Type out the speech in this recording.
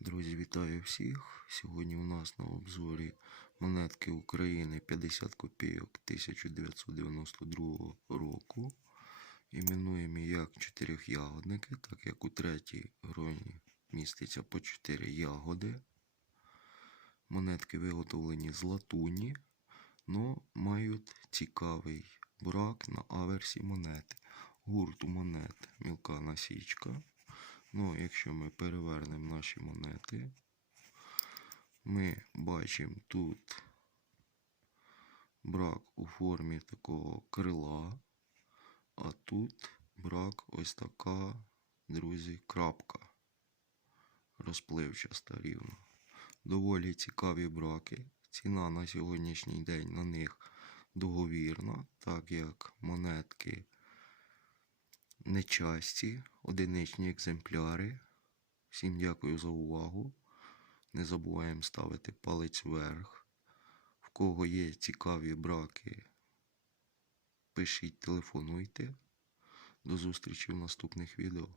Друзі, вітаю всіх. Сьогодні у нас на обзорі монетки України 50 копійок 1992 року. Іменуємо як чотирьохягодники, так як у третій гроні міститься по 4 ягоди. Монетки виготовлені з латуні, но мають цікавий брак на аверсі монети. Гурт у монет мілка насічка. Ну, якщо ми перевернемо наші монети, ми бачимо тут брак у формі такого крила, а тут брак ось така, друзі, крапка. Розпливчаста рівно. Доволі цікаві браки. Ціна на сьогоднішній день на них договірна, так як монетки нечасті, одиничні екземпляри. Всім дякую за увагу. Не забуваємо ставити палець вверх. В кого є цікаві браки, пишіть, телефонуйте. До зустрічі в наступних відео.